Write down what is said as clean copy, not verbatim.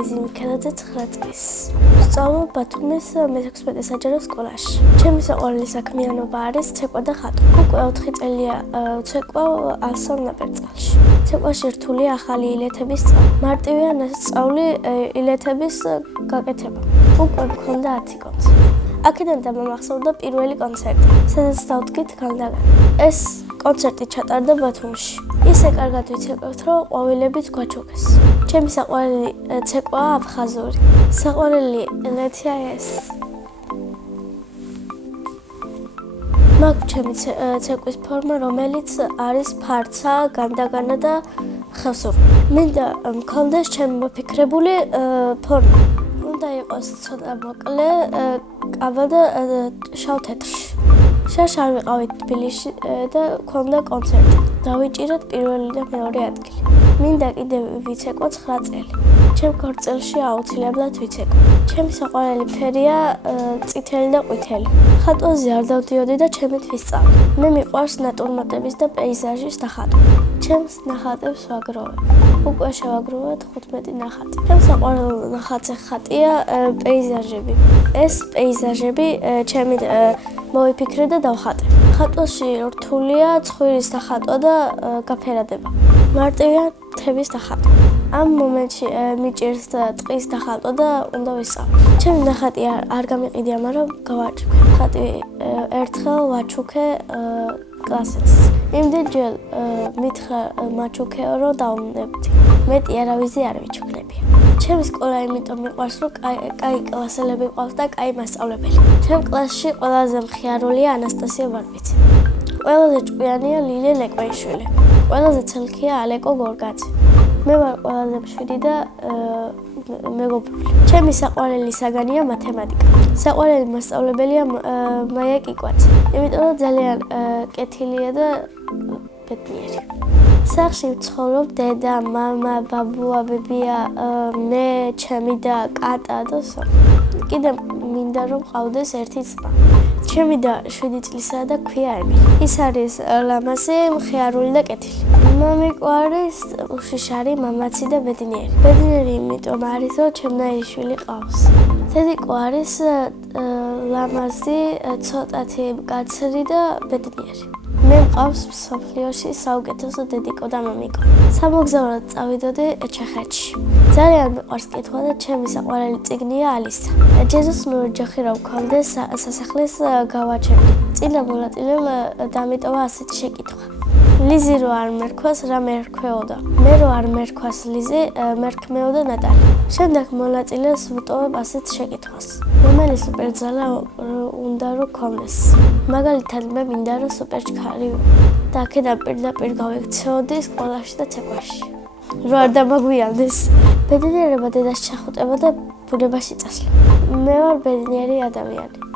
ლიზი მიქელაძე 9 წლის. სწავლობ ბათუმის მე-16 საჯარო სკოლაში. ჩემი საყვარელი საქმიანობა არის ცეკვა და ხატვა. უკვე 4 წელია ვცეკვავ ალსონ ნაპერწკალში. ცეკვაში რთულია ახალი ილეთების სწავლა. მარტივია ნასწავლი ილეთების გაკეთება. უკვე მქონდა 10 კონცერტი. აქედან დამამახსოვრდა პირველი კონცერტი, სადაც დავდგით განდაგან. ეს კონცერტი ჩატარდა ბათუმში. ისე კარგად ვიცეკვებთ, რომ ყვავილებიც გვაჩუქეს. ჩემი საყვარელი ცეკვაა აფხაზური. საყვარელი ილეთია ეს. მაქვს ჩემი ცეკვის ფორმა, რომელიც არის ფარცა, განდაგანა და ხევსური. მინდა მქონდეს ჩემი მოფიქრებული ფორმა. უნდა იყოს ცოტა მოკლე, კაბა და შავ-თეთრში. შარშ არ ვიყავით თბილისში და ქონდა კონცერტი. დავიჭირეთ პირველი და მეორე ადგილი. მინდა კიდევ ვიცეკვო 9 წელი. ჩემ ქორწილში აუცილებლად ვიცეკვო. ჩემი საყვარელი ფერია წითელი და ყვითელი. ხატვაზე არ დავდიოდი და ჩემით ვისწავლე. მე მიყვარს ნატურმორტების და პეიზაჟის ნახატვა. ჩემს ნახატებს ვაგროვებ. უკვე შევაგროვეთ 15 ნახატი. ჩემს საყვარელ ნახატზე ხატია პეიზაჟები. ეს პეიზაჟები ჩემი მოვიფიქრე და დავხატე. ხატვაში რთულია ცხვირის ნახატვა და გაფერადება. მარტივია მთების ნახატვა. ამ მომენტში მიჭირს ტყის ნახატვა და უნდა ვისწავლო. ჩემი ნახატი არ გამიყიდია, მაგრამ გავაჩუქე. ხატი ერთხელ ვაჩუქე კლასელს. იმდენჯერ მითხრა მაჩუქეო, რომ დავნებდი. მეტი არავისი არ ვიჩუქნებია. ჩემი სკოლა იმიტომ მიყვარს, რომ კაი კლასელები ყავს და კაი მასწავლებელი. ჩემ კლასში ყველაზე მხიარულია ანასტასია ვარბიცი. ყველაზე ჭკვიანია ლილე ლეკვეიშვილი. ყველაზე ცელქია ალეკო გორგაძე. მე ვარ ყველაზე მშვიდი და მეგობრული. ჩემი საყვარელი საგანია მათემატიკა. საყვარელი მასწავლებელია მაია კიკვაძე. იმიტომ რომ ძალიან კეთილია და ბედნიერი. სახლში ვცხოვრობ დედა, მამა, ბაბუა, ბებია, მე, ჩემი და კატა და სოფი. კიდევ მინდა რომ ყავდეს ერთი ძმა. ჩემი და 7 წლისაა და ქვია ემილი. ის არის ლამაზი, მხიარული და კეთილი. მომიყვარის უშიშარი, მამაცი და ბედნიერი. ბედნიერი იმიტომ არის, რომ ჩემნაირი შვილი ყავს. დედიკო არის ლამაზი, ცოტათი მკაცრი და ბედნიერი. მე მყავს მსოფლიოში საუკეთესო დედიკო და მამიკო. სამოგზაუროდ წავიდოდი ჩეხეთში. ძალიან მიყვარს კითხვა და ჩემი საყვარელი წიგნია ალისა. ჯეზუს მე ოჯახი რა ვქონდეს სასახლის გავაჩერდი. წინა მონაწილემ დამიტოვა ასეთი შეკითხვა. ლიზი რო არ მერქვას, რა მერქვეოდა? მე რო არ მერქვას ლიზი, მერქმეოდა ნატალი. შემდეგ მონაწილეს ვუტოვებ ასეთ შეკითხვას. რომელი სუპერძალა უნდა რო ქონდეს? მაგალითად მე მინდა რომ სუპერჩქარი და აქედან პირდაპირ გავიქცეოდი სკოლაში და ცეკვაში. რო არ დამაგვიანდეს. ბედნიერება დედას ჩახუტება და ბუნებაში წასვლა. მე ვარ ბედნიერი ადამიანი.